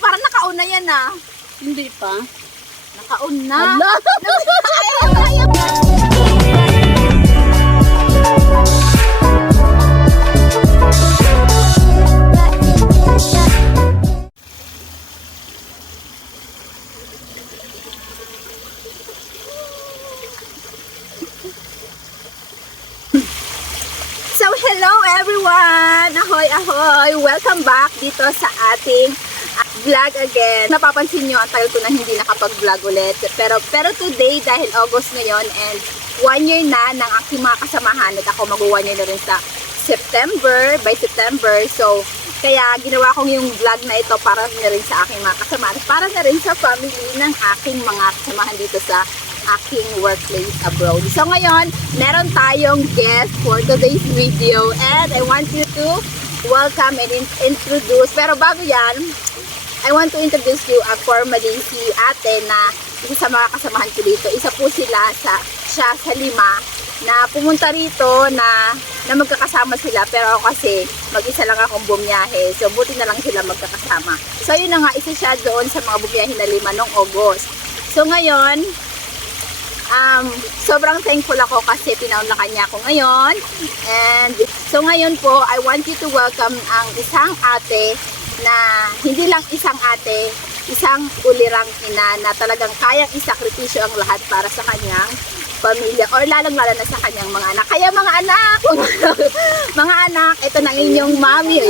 parang naka-on na yan ah. Hindi pa. Naka-on na. Hala! So, hello everyone! Ahoy, ahoy! Welcome back dito sa ating vlog again. Napapansin nyo, ang tagal ko na hindi nakapag-vlog ulit. Pero today, dahil August ngayon and 1 year na ng aking mga kasamahan at ako mag-1 year na rin sa by September. So, kaya ginawa kong yung vlog na ito para na rin sa aking mga kasamahan. Para na rin sa family ng aking mga kasamahan dito sa aking workplace abroad. So ngayon, meron tayong guest for today's video and I want you to welcome and introduce. Pero bago yan, I want to introduce you formally si ate na isa sa mga kasamahan ko dito. Isa po siya sa 5 na pumunta rito na magkakasama sila, pero ako kasi mag-isa lang akong bumiyahe, so buti na lang sila magkakasama. So yun na nga, isa siya doon sa mga bumiyahe na 5 noong August. So ngayon, sobrang thankful ako kasi pinaunlakan niya ako ngayon. And so ngayon po, I want you to welcome ang isang ate na hindi lang isang ate, isang ulirang ina na talagang kayang isakripisyo ang lahat para sa kanyang pamilya or lalong-lalo na sa kanyang mga anak. Kaya mga anak, mga anak, ito na ang inyong mami.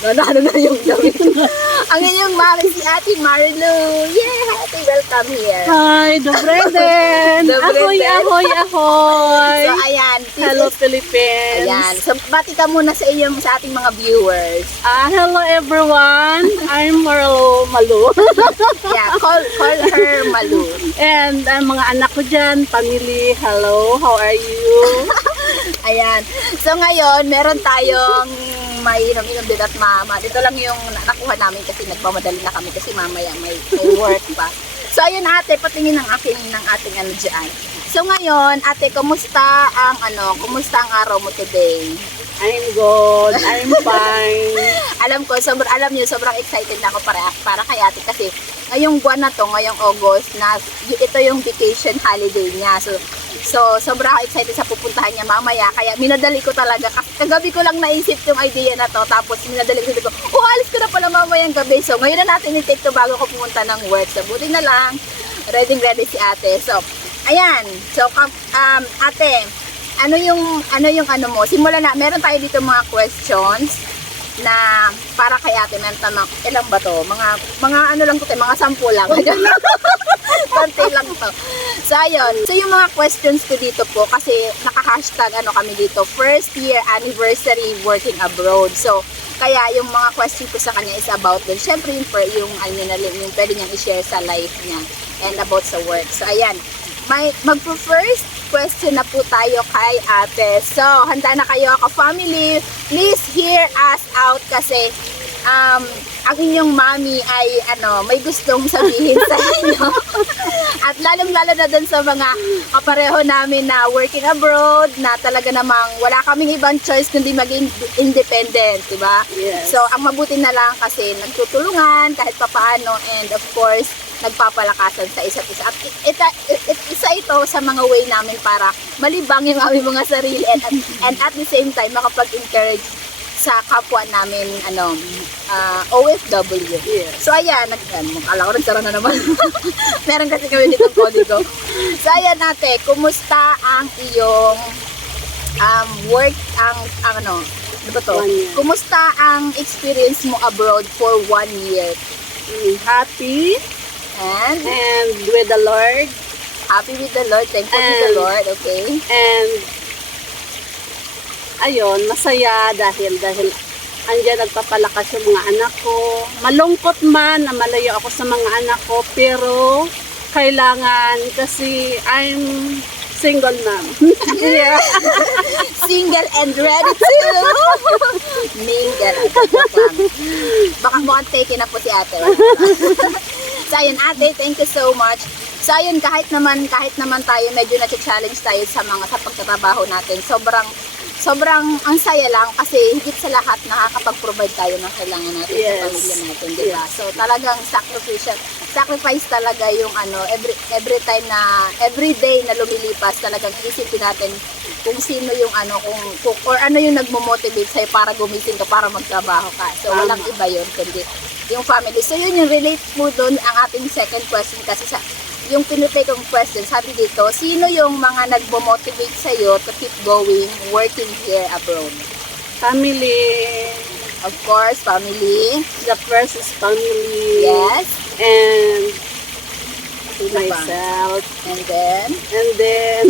Ano na yung ang inyong mami, si Ate Marilu. Yeah, Ate, welcome here. Hi, dobre din. Dobre Ahoy, din. ahoy, ahoy. So, ayan. Hello, Philippines. Ayan. So, bati ka muna sa ating mga viewers. Hello, everyone. I'm Malu. Yeah, call her Malu. And mga anak ko dyan, family, hello, how are you? Ayan. So ngayon, meron tayong may inom-inom din at mama. Dito lang yung nakuha namin kasi nagmamadali na kami kasi mamaya may work pa. So ayun ate, patingin ng ating ano dyan. So ngayon, ate, kumusta ang araw mo today? I'm good, I'm fine. Alam niyo, sobrang excited na ako para kay ate kasi ngayong buwan na to, ngayong August, ito yung vacation holiday niya. So sobrang excited sa pupuntahan niya mamaya. Kaya minadali ko talaga. Kagabi ko lang naisip yung idea na to. Tapos minadali ko, alis ko na pala mamayang gabi. So ngayon na natin i-take to bago ko pumunta ng work. So buti na lang, ready si ate. So, ayan. So, ate, ano yung mo? Simula na, meron tayo dito mga questions na para kay ate. Meron tanong, ilang ba to? Mga ano lang to, mga 10 lang. Konti lang to. So, ayun. So, yung mga questions ko dito po, kasi naka-hashtag kami dito, first year anniversary working abroad. So, kaya yung mga question ko sa kanya is about dun. Siyempre, yung pwede niyang i-share sa life niya and about sa work. So, ayan. Magpo-first question na po tayo kay ate. So, handa na kayo ako family. Please hear us out kasi ang inyong mami ay may gustong sabihin sa inyo. At lalong-lalo na dun sa mga kapareho namin na working abroad na talaga namang wala kaming ibang choice kundi maging independent, diba? Yes. So, ang mabuti na lang kasi nagtutulungan kahit papaano and of course, nagpapalakasan sa isa't isa. At isa ito sa mga way namin para malibang yung aming mga sarili and at the same time makapag-encourage sa kapwa namin OFW. Yes. So ayan, akala ko nagsara na naman. Meron kasi kami dito kodigo. So ayan ate, kumusta ang iyong work, ano ba to? 1 year. Kumusta ang experience mo abroad for 1 year? Happy And with the Lord. happy with the Lord, thankful with the And- Lord, okay? And ayun, masaya dahil andyan nagpapalakas yung mga anak ko. Malungkot man na malayo ako sa mga anak ko, pero kailangan kasi I'm single mom. Yeah. Single and ready to mingle. Baka mukhang taken na po si ate. So ayun ate, thank you so much. So ayun, kahit naman tayo medyo na-challenge tayo sa pagtatrabaho natin. sobrang ang saya lang kasi higit sa lahat nakakapag-provide tayo ng kailangan natin Yes. sa pamilya natin, di ba? So talagang sacrifice talaga yung every time na every day na lumilipas, talagang isipin natin kung sino yung kung or ano yung nagmo-motivate sa'yo para gumising ka, para magtrabaho ka. So walang Tama. iba yun kundi yung family. So yun yung relate mo doon ang ating second question kasi yung pinipay kong question, sabi dito, sino yung mga nagmo-motivate sa'yo to keep going, working here abroad? Family. Of course, family. The first is family. Yes. And Sino ba? myself. And then, And then,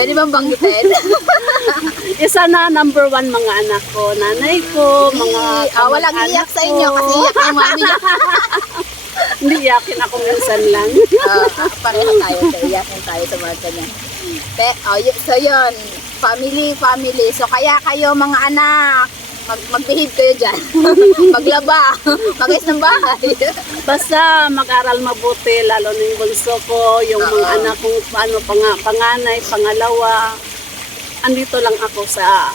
pwede bang banggitin? isa na number 1 mga anak ko. Nanay ko, mga Walang kamag-anak iyak sa inyo ko. kasi iyak yung mami niya. Hindi iyakin ako minsan lang. Pareho tayo, so iyakin tayo sa mga ganyan. So yun, family. So kaya kayo mga anak, mag-behave kayo dyan. Maglaba, mag-ayos ng bahay. Basta mag-aral mabuti, lalo na yung bunso ko, yung Oo. mga anak kong panganay, pangalawa. Andito lang ako sa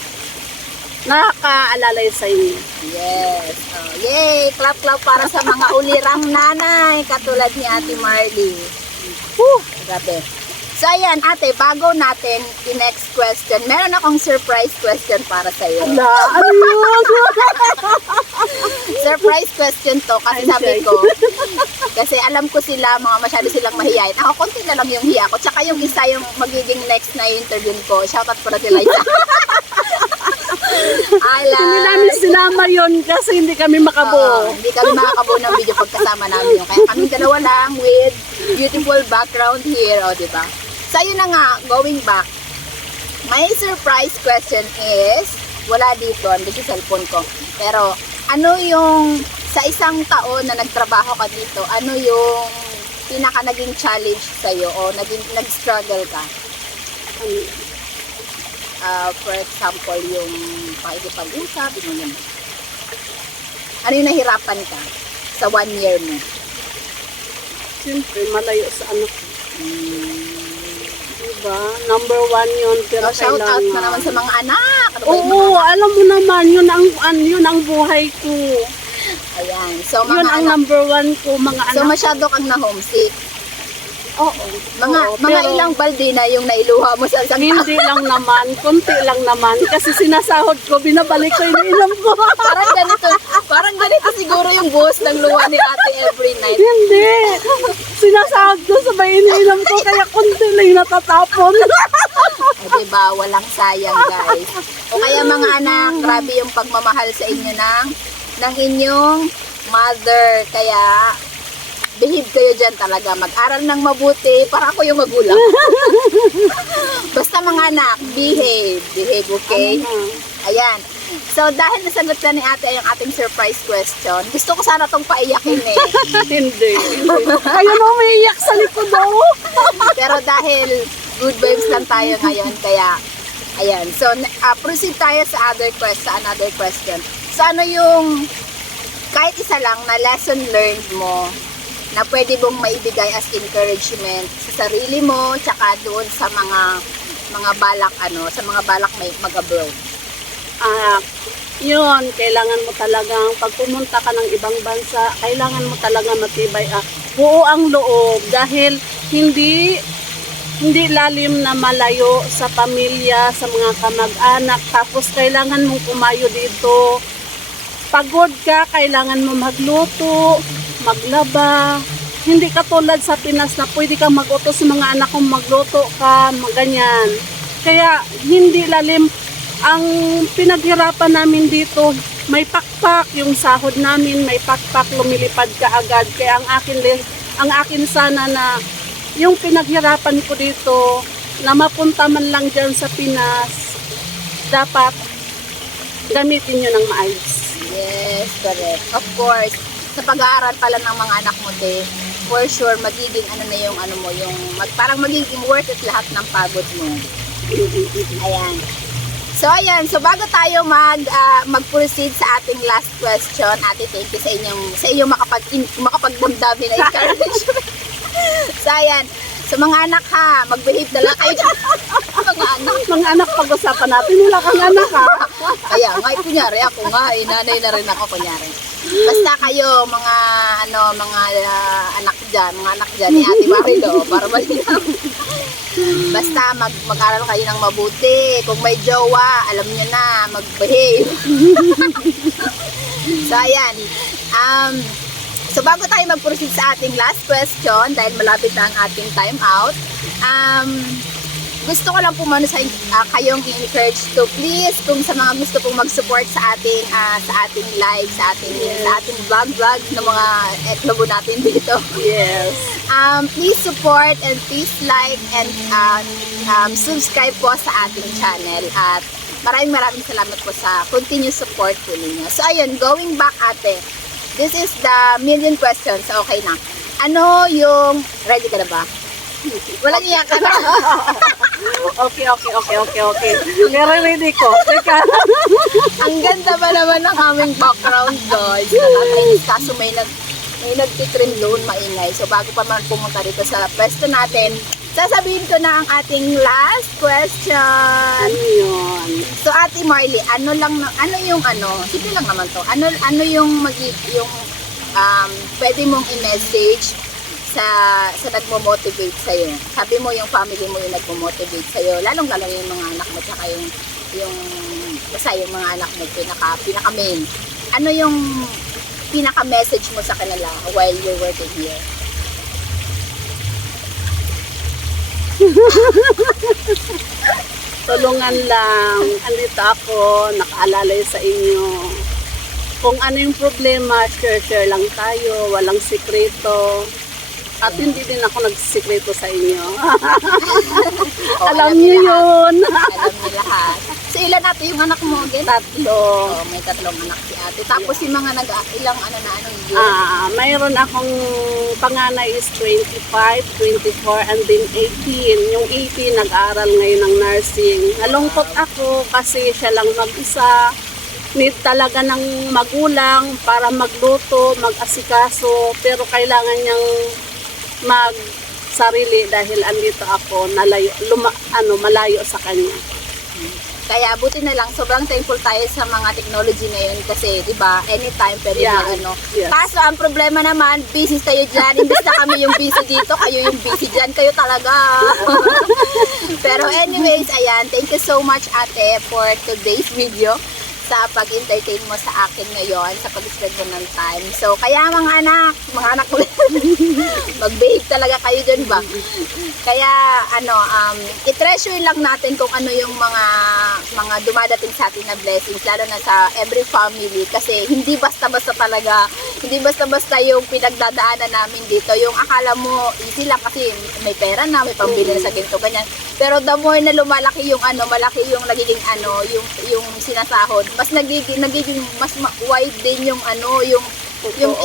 nakakaalalay sa inyo. Yes. Yay! Clap para sa mga ulirang nanay, katulad ni Ate Marley. Grabe. So ayan, ate, bago natin i-next question, meron akong surprise question para sa iyo. Ala, ano yun? Surprise question to kasi sabi ko, kasi alam ko sila, masyado silang mahihayin. Ako, konti na lang yung hiya ko. Tsaka yung isa yung magiging next na interview ko. Shoutout para kay Liza. Hindi namin sinama yun kasi hindi kami makabuo. Hindi kami makakabuo ng video pagkasama namin yung kaya kaming dalawa lang with beautiful background here, o diba? So yun na nga, going back, my surprise question is, wala dito, hindi sa cellphone ko, pero ano yung, sa isang taon na nagtrabaho ka dito, ano yung pinaka naging challenge sa'yo o nag-struggle ka? For example, yung pakikipag-usap, yun. Ano yung nahirapan ka sa 1 year mo? Siyempre, malayo sa anak ko. Diba? Number 1 yun, pero So, shout out kailangan. na naman sa mga anak. Ano ba yung Oo, alam mo naman, yun ang buhay ko. Ayan. So, Yun mga ang anak. number 1 ko, mga So, anak. masyado kang na-homesick. Oo. Mga pero ilang balde na yung nailuha mo sa isang taon. hindi lang naman, konti lang naman. Kasi sinasahod ko, binabalik ko, iniinom ko. Parang ganito siguro yung buhos ng luha ni ate every night. Hindi. Sinasahod ko, sabay iniinom ko, kaya konti lang yung natatapon. O, diba? Walang sayang, guys. O kaya mga anak, grabe yung pagmamahal sa inyo ng inyong mother. Kaya, behave kayo dyan talaga. Mag-aral ng mabuti. Para ako yung magulang. Basta mga anak, behave. Behave, okay? Ayan. So, dahil nasagot na ni ate yung ating surprise question, gusto ko sana tong paiyakin eh. Hindi. Ayun, umiiyak sa likod daw. Pero dahil good vibes lang tayo ngayon, kaya, ayan. So, proceed tayo sa another question. So, ano yung, kahit isa lang na lesson learned mo, na pwede mong maibigay as encouragement sa sarili mo, tsaka doon sa mga balak, sa mga balak may mag-abroad. Yun, kailangan mo talagang, pag pumunta ka ng ibang bansa, kailangan mo talaga matibay, buo ang loob, dahil hindi lalim na malayo sa pamilya, sa mga kamag-anak, tapos kailangan mong kumayo dito. Pagod ka, kailangan mo magluto, maglaba. Hindi katulad sa Pinas na pwede kang mag-utos sa mga anak kong magluto ka, ganyan. Kaya hindi lalim. Ang pinaghirapan namin dito, may pakpak yung sahod namin, may pakpak, lumilipad ka agad. Kaya ang akin sana na yung pinaghirapan ko dito, na mapunta man lang dyan sa Pinas, dapat gamitin nyo ng maayos. Yes, correct. Of course, sa pag-aaral pala ng mga anak mo, for sure, magiging parang magiging worth it lahat ng pagod mo. Ayan. So bago tayo mag-proceed sa ating last question, ate, thank you sa inyong makapagdamdamin na encouragement. So ayan. Sa mga anak ha, mag-behave na lang kayo dyan. Mga anak. Mga anak, pag-usapan natin, wala kang anak ha. Kaya nga, kunyari ako nga, nanay na rin ako, kunyari. Basta kayo, mga anak dyan ni Ate Marilo, para malinaw. Basta mag-aral kayo ng mabuti. Kung may jowa, alam nyo na, mag-behave. So, ayan. So, bago tayo mag-proceed sa ating last question, dahil malapit na ang ating time out, gusto ko lang po muna kayong i-encourage to please, kung sa mga gusto pong mag-support sa ating live, sa ating vlog ng mga etlobo natin dito. Yes. Please support and please like and subscribe po sa ating channel. At maraming salamat po sa continuous support po ninyo. So ayun, going back ate, this is the million questions. Okay na. Ano yung, ready ka na ba? Walang iyak ka na. Okay. Pero ready ko. Teka. Ang ganda ba naman ng aming background, guys? Nakakainis, kaso may nagtitrim doon, maingay. So bago pa man pumunta dito sa pwesto natin, sasabihin ko na ang ating last question. Ano yun? So Ate Marley, simple lang naman to. Ano yung pwede mong i-message sa nagmo-motivate sa'yo? Sabi mo yung family mo yung nagmo-motivate sa'yo, lalong-lalo yung mga anak mo, tsaka basta yung mga anak mo, pinaka main. Ano yung pinaka-message mo sa kanila while you're working here? Tulungan lang. Andito ako, nakaalalay sa inyo. Kung ano yung problema, share lang tayo. Walang sikreto. At hindi din ako nagsisikreto sa inyo. Alam niyo yun. Alam niyo lahat. So ilan ate yung anak mo again? 3. Oh, may 3 anak si ate. Tapos yung mga ilang year? Mayroon akong panganay is 25, 24, and then 18. Yung 18 nag-aral ngayon ng nursing. Nalungkot ako kasi siya lang mag-isa. Need talaga ng magulang para magluto, mag-asikaso. Pero kailangan niyang mag-sarili dahil andito ako, malayo sa kanya. Kaya buti na lang, sobrang thankful tayo sa mga technology ngayon kasi, di ba, anytime pwede Yes. Kaso ang problema naman, busy tayo dyan. Imbis na kami yung busy dito, kayo yung busy dyan. Kayo talaga. Pero anyways, ayan, thank you so much ate for today's video sa pag-entertain mo sa akin ngayon, sa pag-spend mo ng time. So, kaya mga anak ko, mag-behave talaga kayo dyan ba? Kaya, i-treasure lang natin kung ano yung mga dumadating sa atin na blessings, lalo na sa every family, kasi hindi basta-basta talaga, hindi basta-basta yung pinagdadaanan namin dito. Yung akala mo, easy lang kasi may pera na, may pambili na sa ganito, ganyan. Pero the more na lumalaki yung malaki yung nagiging yung sinasahod, mas nagiging mas wide din yung yung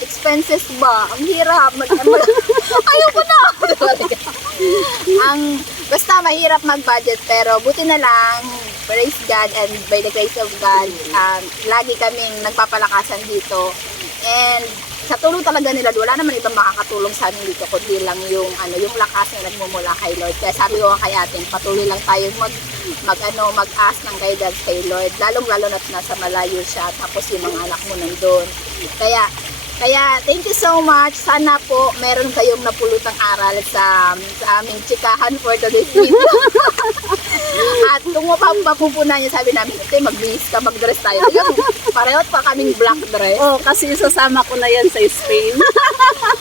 expenses ba. Ang hirap ayoko na. Basta mahirap mag-budget, pero buti na lang, praise God, and by the grace of God, lagi kaming nagpapalakasan dito. And sa tulong talaga nila, wala naman ibang makakatulong sa amin dito kundi lang yung lakas na nagmumula kay Lord. Kaya sabi ko kay atin, patuloy lang tayong mag-ask ng guidance kay Lord, lalong-lalo na't nasa malayo siya, tapos yung mga anak mo nandun. Kaya thank you so much. Sana po meron kayong napulutang aral sa aming chikahan for today's video. At kung mapupunan niyo, sabi namin, magbihis ka, mag-dress tayo. Pareho pa kaming black dress. Oh, kasi isasama ko na yan sa Spain.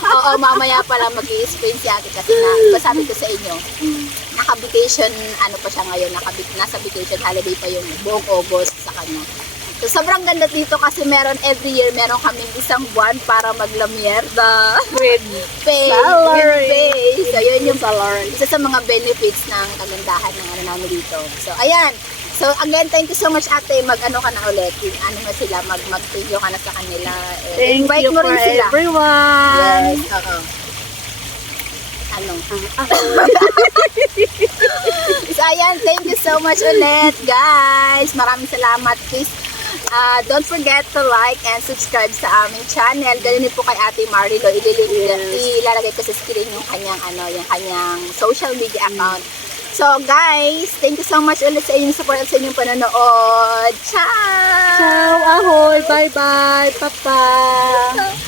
Oo, mamaya pala mag-i-Spain si ate kasi sabi ko sa inyo, naka-vacation, pa siya ngayon, nasa vacation holiday pa yung buong August sa kanya. So, sobrang ganda dito kasi every year, meron kaming isang buwan para maglamierda. With pay. salary. With pay. So, yun yung salary. isa sa mga benefits ng kagandahan ng namin dito. So, ayan. So, again, thank you so much ate. Mag-ano ka na ulit. Na sila, mag-thank you ka na sa kanila. Thank Invite you mo for rin sila. everyone. Yes, oo. So, ayan, thank you so much ulit, guys. Maraming salamat. Please, Don't forget to like and subscribe sa aming channel. Ganun din po kay Ate Marilo. Ilalagay ko sa screen yung kanyang social media account. So guys, thank you so much ulit sa inyong support at sa inyong panonood. Ciao! Ciao, ahoy, bye-bye, papa.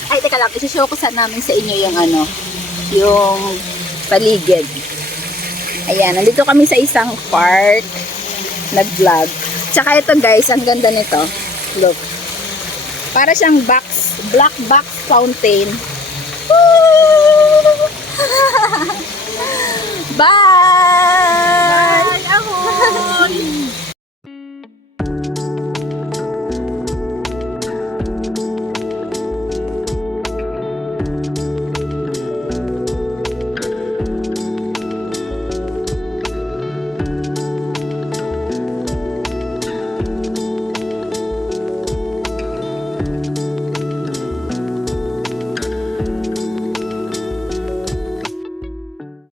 Ay, teka lang, isi-show ko sa namin sa inyo yung yung paligid. Ayan, nandito kami sa isang park, nag-vlog. Tsaka ito guys, ang ganda nito. Look. Para siyang black box fountain. Woo! Bye!